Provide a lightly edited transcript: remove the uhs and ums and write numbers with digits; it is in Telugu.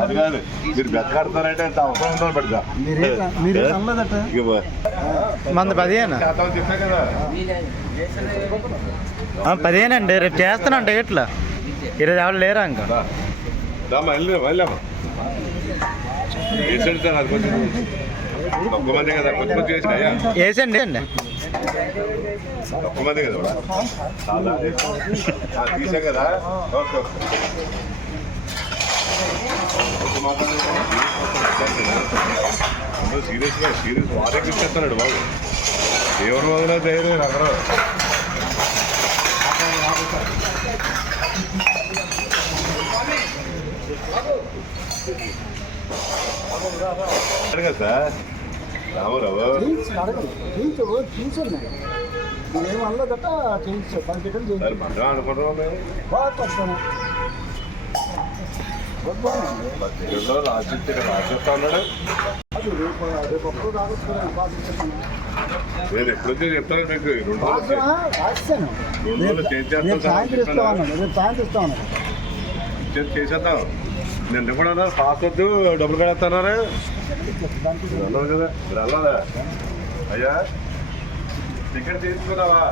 అది కాదు మీరు బెత్తకడతారంటే అంత అవసరం ఉందని పెడతా మంది 15 చెప్పా కదా 15 అండి. రేపు చేస్తానండి ఇట్లా 20 ఎవరు లేరా ఇంకా వెళ్ళామా వేసండి సార్ అది కొంచెం తక్కువ మంది కదా కొంచెం కొంచెం వేసినాయా వేసండి అండి తక్కువ మంది కదా తీసాం కదా ఓకే ఓకే సీరియస్ వారే ఇచ్చేస్తున్నాడు బాబు ఎవరు వదిలే ధైర్యం అక్కడ కదా సార్ రామారావు సార్ మనం అనుకుంటున్నాం మేము రాసిస్తా ఉన్నాడు నేను ఎప్పుడైతే చెప్తాను మీకు 2 రోజులు చేసేద్దాం. నేను ఎప్పుడు పాస్ వద్దు డబ్బులు కడేస్తున్నారు కదా మీరు వెళ్ళదా అయ్యా టికెట్ తీసుకున్నావా